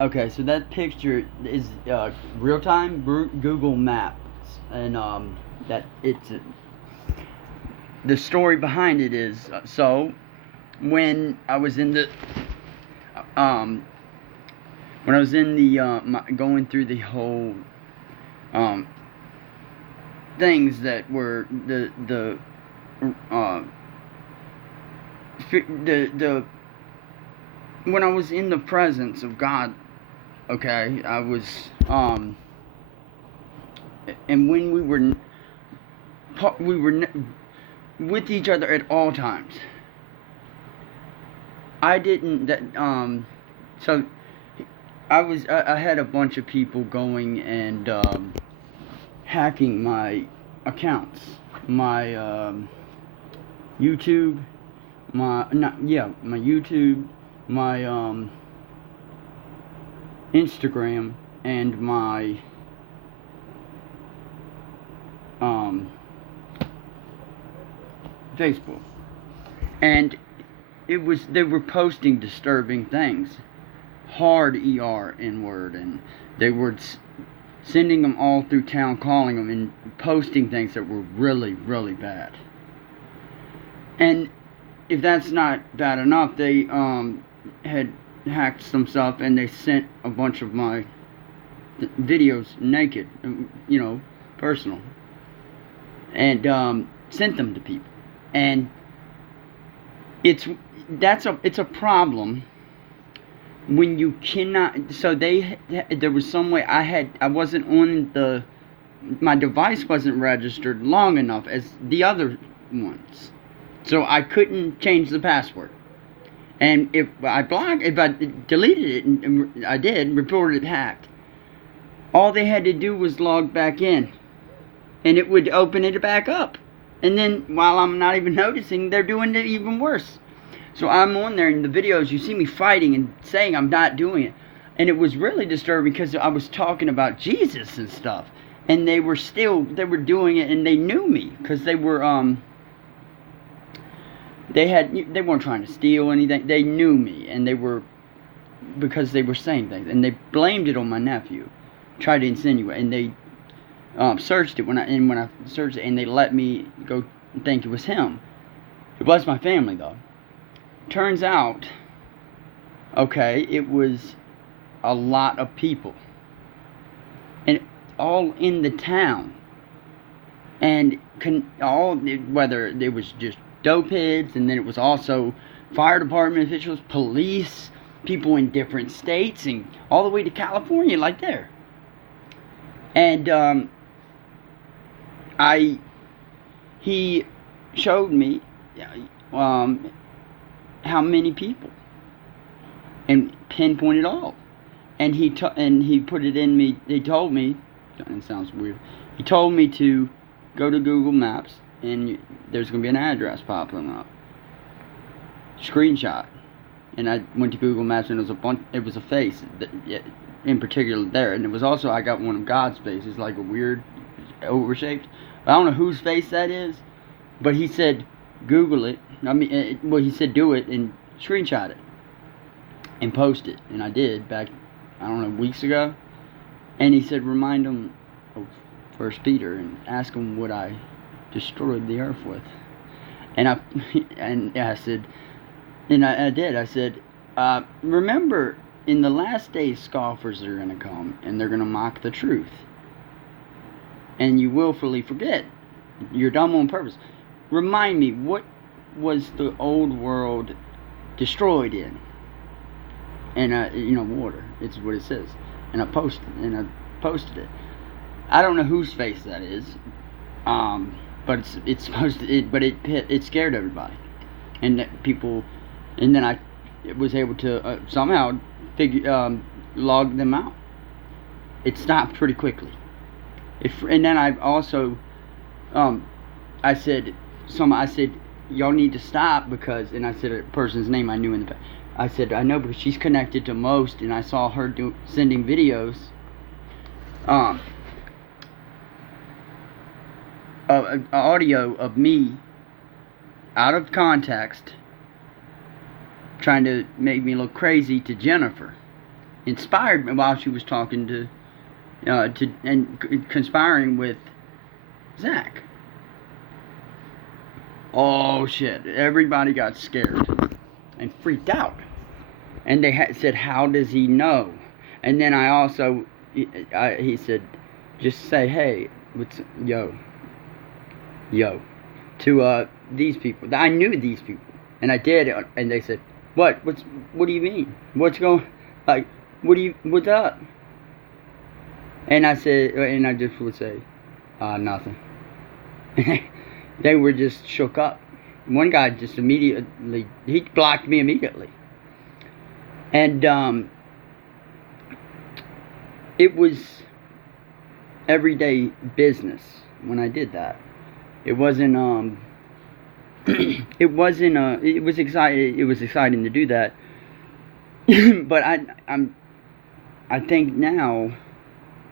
Okay, so that picture is real-time Google Maps, and that it's the story behind it is so when I was in the um when I was in the going through the whole um things that were uh the when I was in the presence of God. Okay, I was and when we were with each other at all times. I didn't that so I had a bunch of people going and hacking my accounts, my YouTube, my YouTube, my Instagram, and my um Facebook. And they were posting disturbing things, hard N word, and they were sending them all through town, calling them and posting things that were really, really bad. And if that's not bad enough, they had hacked some stuff and they sent a bunch of my videos naked, personal, and sent them to people. And it's a problem when you cannot. So there was some way I wasn't on my device wasn't registered long enough as the other ones, so I couldn't change the password. And if I deleted it, and I did, reported it hacked, all they had to do was log back in, and it would open it back up. And then while I'm not even noticing, they're doing it even worse. So I'm on there in the videos, you see me fighting and saying I'm not doing it. And it was really disturbing because I was talking about Jesus and stuff. And they were doing it, and they knew me because they weren't trying to steal anything. They knew me, and because they were saying things, and they blamed it on my nephew, tried to insinuate, and they searched it when I searched it, and they let me go think it was him. It was my family though. Turns out, okay, it was a lot of people, and all in the town, and whether it was just dope heads, and then it was also fire department officials, police, people in different states, and all the way to California, like there. And he showed me how many people, and pinpointed all. And he put it in me. He told me, it sounds weird. He told me to go to Google Maps, and there's gonna be an address popping up. Screenshot, and I went to Google Maps, and it was a face in particular there, and it was also, I got one of God's faces, like a weird overshaped. I don't know whose face that is, but he said Google it. He said do it and screenshot it and post it, and I did back, I don't know, weeks ago. And he said remind him of First Peter and ask him what I destroyed the earth with. And I said, and I did. I said, remember, in the last days, scoffers are going to come, and they're going to mock the truth. And you willfully forget. You're dumb on purpose. Remind me, what was the old world destroyed in? And water. It's what it says. And I posted it. I don't know whose face that is, but it's supposed to. It scared everybody, and that people. And then I was able to somehow log them out. It stopped pretty quickly. And then I also, I said, y'all need to stop because, and I said a person's name I knew in the past. I said, I know because she's connected to most, and I saw her sending videos, audio of me out of context, trying to make me look crazy to Jennifer. inspired me while she was talking to and conspiring with Zach. Oh shit! Everybody got scared and freaked out, and they said, "How does he know?" And then I also, he said, "Just say, hey, what's yo, to these people." I knew these people, and I did, and they said, "What? What do you mean? What's going? Like, what's up?" And I said, and I just would say, nothing. They were just shook up. One guy just immediately, he blocked me immediately. And it was everyday business when I did that. It wasn't it was exciting to do that. But I think now,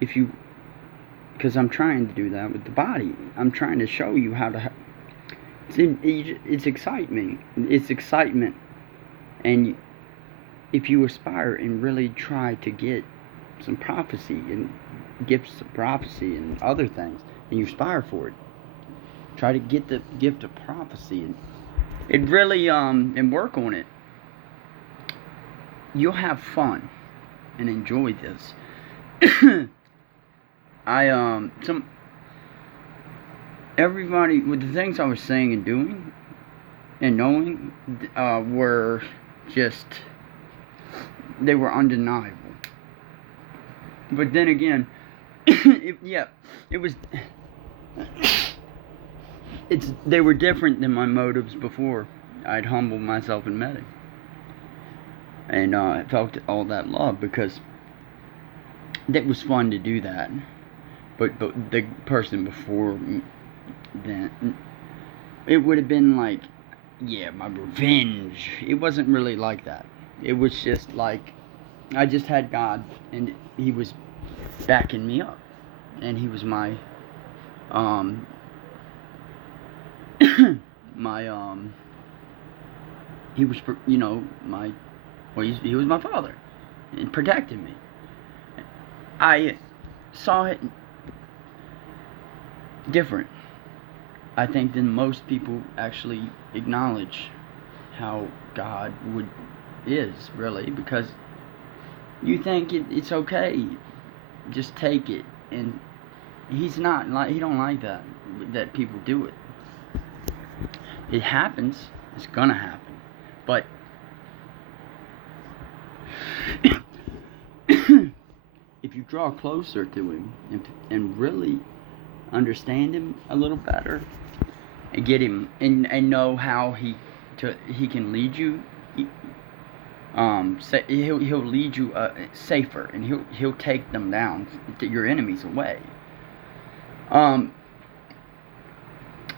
because I'm trying to do that with the body, I'm trying to show you how to. It's excitement. It's excitement, and if you aspire and really try to get some prophecy and gifts of prophecy and other things, and you aspire for it, try to get the gift of prophecy and it really and work on it. You'll have fun and enjoy this. Everybody with the things I was saying and doing and knowing were just, they were undeniable. But then again, they were different than my motives before I'd humbled myself and met him. And I felt all that love, because it was fun to do that. But the person before then, it would have been like, yeah, my revenge. It wasn't really like that. It was just like, I just had God, and he was backing me up, and he was my he was, he was my father and protected me. I saw it different, I think, than most people actually acknowledge how God is really, because you think it's okay, just take it, and he's not like, he don't like that people do it. It happens, it's gonna happen, but if you draw closer to him and really understand him a little better and get him and know how he can lead you, he'll lead you safer, and he'll take them down, your enemies away.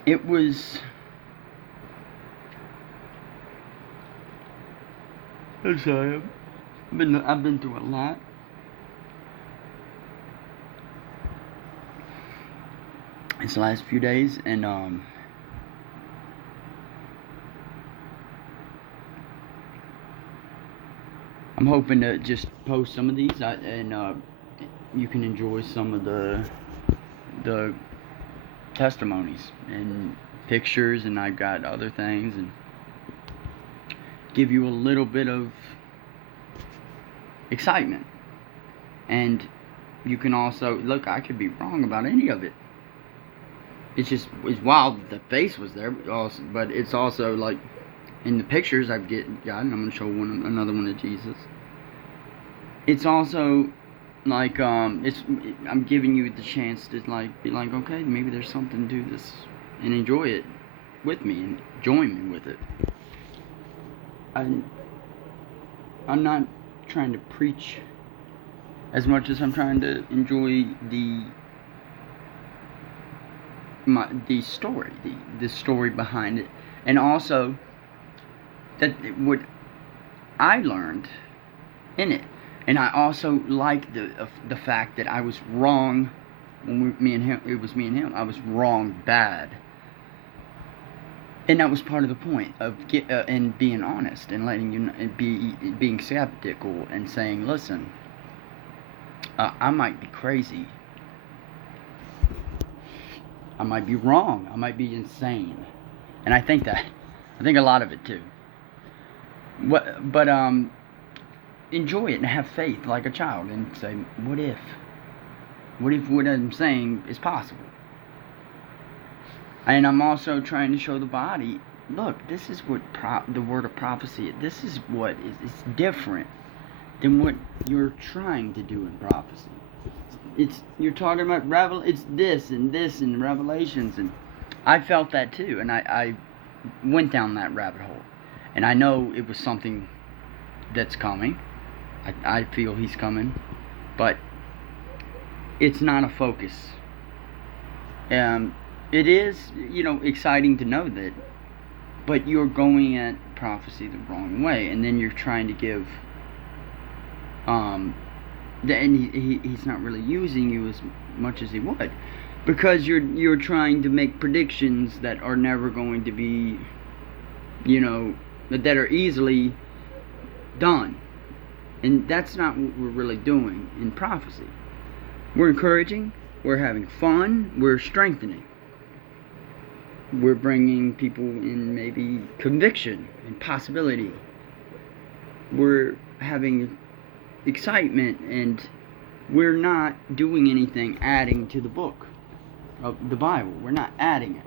It was, I'm sorry, I've been through a lot. It's the last few days, and I'm hoping to just post some of these, and you can enjoy some of the testimonies and pictures, and I've got other things, and give you a little bit of excitement. And you can also look, I could be wrong about any of it. It's wild that the face was there, but it's also like in the pictures I've gotten, I'm going to show another one of Jesus. It's also like I'm giving you the chance to be like, okay, maybe there's something to this, and enjoy it with me and join me with it. I'm not trying to preach as much as I'm trying to enjoy the story behind it, and also that what I learned in it. And I also like the fact that I was wrong when me and him. I was wrong bad, and that was part of the point of and being honest and letting you know, and being skeptical and saying, listen, I might be crazy. I might be wrong. I might be insane. And I think that. I think a lot of it too. But enjoy it and have faith like a child and say, what if? What if what I'm saying is possible? And I'm also trying to show the body, look, this is what the word of prophecy, this is what it's different than what you're trying to do in prophecy. You're talking about it's this and Revelations, and I felt that too, and I went down that rabbit hole, and I know it was something that's coming. I feel he's coming, but it's not a focus. It is, exciting to know that, but you're going at prophecy the wrong way, and then you're trying to give, and he's not really using you as much as he would, because you're trying to make predictions that are never going to be, that are easily done. And that's not what we're really doing in prophecy. We're encouraging, we're having fun, we're strengthening. We're bringing people in maybe conviction and possibility. We're having excitement, and we're not doing anything adding to the book of the Bible. We're not adding it.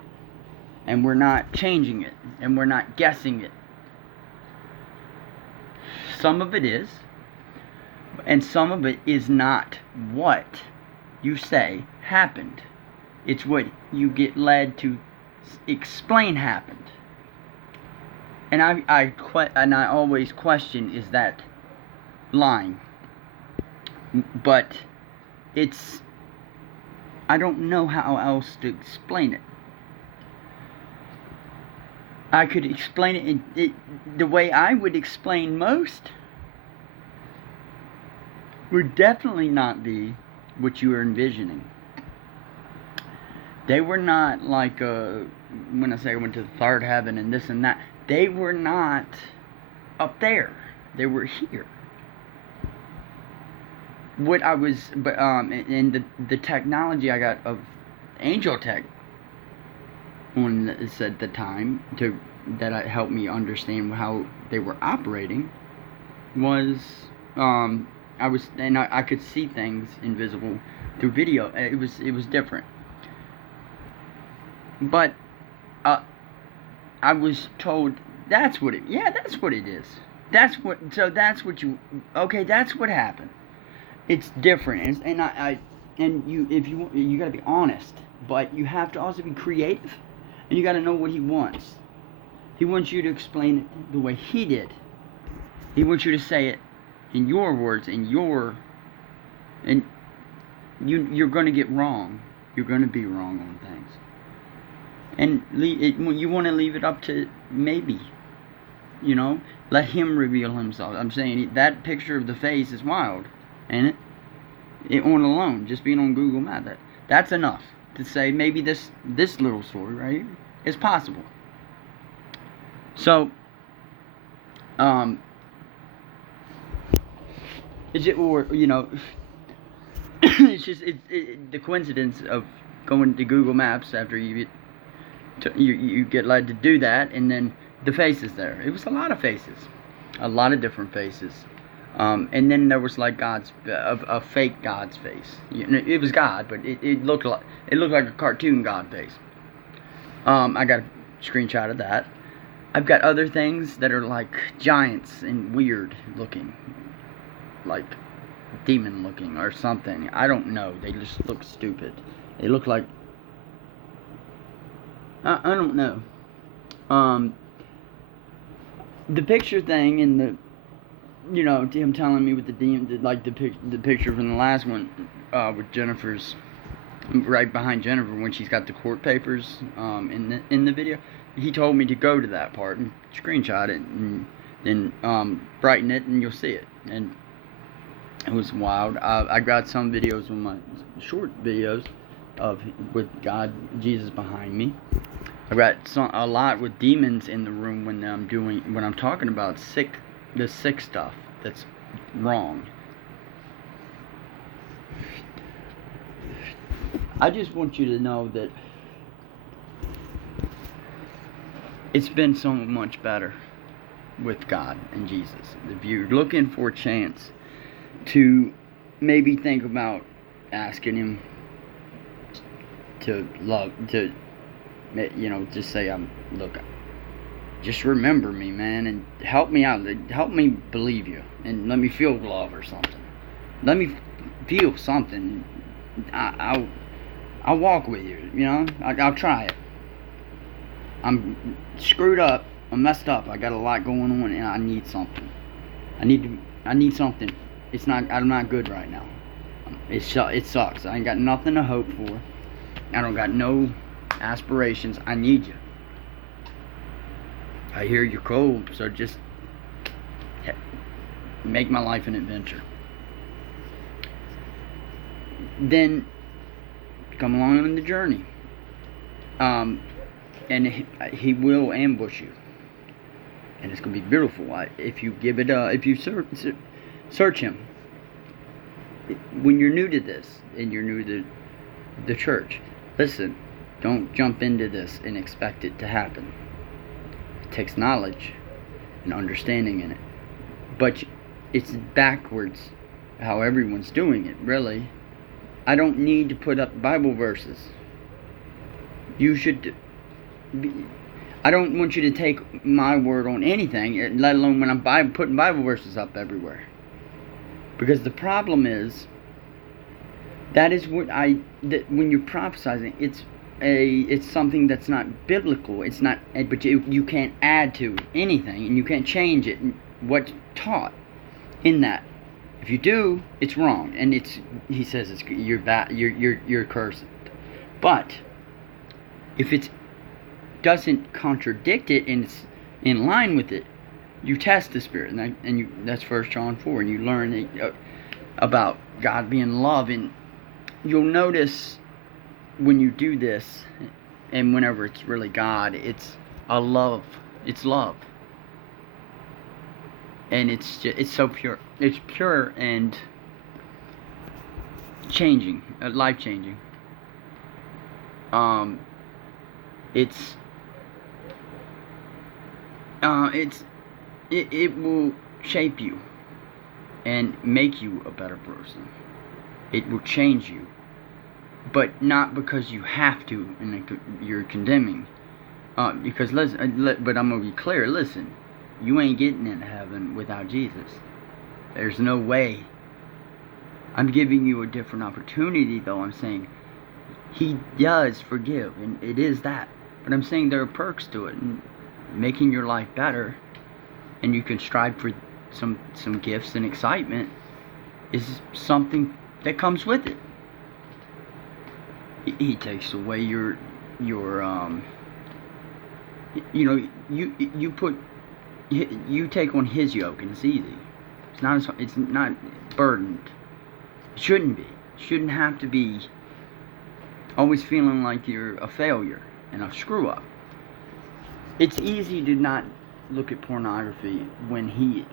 And we're not changing it. And we're not guessing it. Some of it is. And some of it is not what you say happened. It's what you get led to explain happened. And I always question, is that lying? But I don't know how else to explain it. I could explain it the way I would explain most would definitely not be what you are envisioning. They were not like, when I say I went to the third heaven and this and that, they were not up there. They were here. What I was, and the technology I got of Angel Tech on this at the time that helped me understand how they were operating was, I could see things invisible through video. It was different. But I was told that's what it is. That's what happened. It's different, and you gotta be honest, but you have to also be creative, and you gotta know what he wants. He wants you to explain it the way he did. He wants you to say it in your words, and you're gonna get wrong. You're gonna be wrong on things, and you want to leave it up to maybe, let him reveal himself. I'm saying that picture of the face is wild. And it on alone, just being on Google Maps, that's enough to say maybe this little story right here is possible. So, it's just the coincidence of going to Google Maps after you get led to do that, and then the face is there. It was a lot of faces, a lot of different faces. And then there was like a fake God's face. It was God, but it looked like a cartoon God face. I got a screenshot of that. I've got other things that are like giants and weird looking, like demon looking or something. I don't know. They just look stupid. They look like I don't know. The picture thing and the. Him telling me with the demon, like the picture from the last one, with Jennifer's right behind Jennifer when she's got the court papers, in the video. He told me to go to that part and screenshot it and then brighten it, and you'll see it. And it was wild. I got some videos on my short videos with God, Jesus behind me. I got a lot with demons in the room when I'm talking about the sick stuff that's wrong. I just want you to know that it's been so much better with God and Jesus. If you're looking for a chance to maybe think about asking Him to love, to, just say, look, just remember me, man, and help me out. Help me believe you, and let me feel love or something. Let me feel something. I'll walk with you. I'll try it. I'm screwed up. I'm messed up. I got a lot going on, and I need something. I need something. I'm not good right now. It sucks. I ain't got nothing to hope for. I don't got no aspirations. I need you. I hear you're cold, so just make my life an adventure. Then come along on the journey. And he will ambush you, and it's gonna be beautiful if you give it. If you search him. When you're new to this and you're new to the church, listen. Don't jump into this and expect it to happen. It takes knowledge and understanding in it, but it's backwards how everyone's doing it. Really, I don't need to put up Bible verses. You should. I don't want you to take my word on anything, let alone when I'm putting Bible verses up everywhere. Because the problem is, that is what when you're prophesizing, it's something that's not biblical. It's not, but you can't add to anything, and you can't change it. What's taught in that, if you do, it's wrong, and he says you're bad, you're cursed. But if it doesn't contradict it and it's in line with it, you test the Spirit, and that's 1 John 4, and you learn about God being love, and you'll notice when you do this, and whenever it's really God, it's love, and it's so pure, it's pure and changing, life changing. It will shape you and make you a better person. It will change you, but not because you have to and you're condemning. Because but I'm gonna be clear. Listen, you ain't getting into heaven without Jesus. There's no way. I'm giving you a different opportunity, though. I'm saying He does forgive, and it is that. But I'm saying there are perks to it, and making your life better, and you can strive for some gifts and excitement is something that comes with it. He takes away your you take on His yoke, and it's easy. It's not burdened. It shouldn't be. It shouldn't have to be always feeling like you're a failure and a screw up. It's easy to not look at pornography when you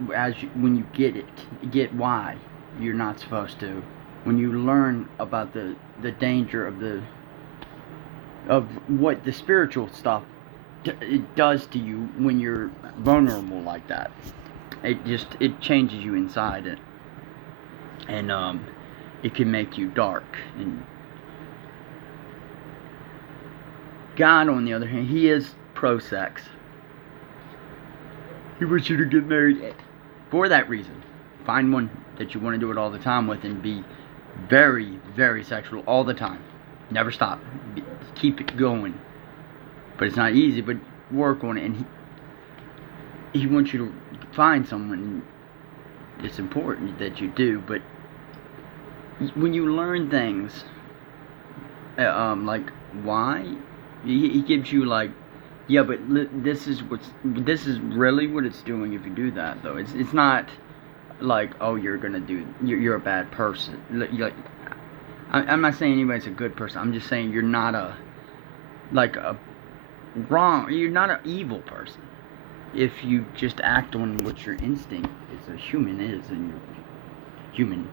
get why you're not supposed to. When you learn about the danger of what the spiritual stuff it does to you when you're vulnerable like that. It changes you inside, and it can make you dark. And God, on the other hand, He is pro-sex. He wants you to get married for that reason. Find one that you want to do it all the time with, and be very, very sexual all the time. Never stop. Keep it going. But it's not easy, but work on it. And He wants you to find someone. It's important that you do, but when you learn things, like why, He gives you like, yeah, but this is really what it's doing if you do that, though. It's not like, oh, you're a bad person. I'm not saying anybody's a good person. I'm just saying you're not you're not an evil person if you just act on what your instinct is, a human is, and human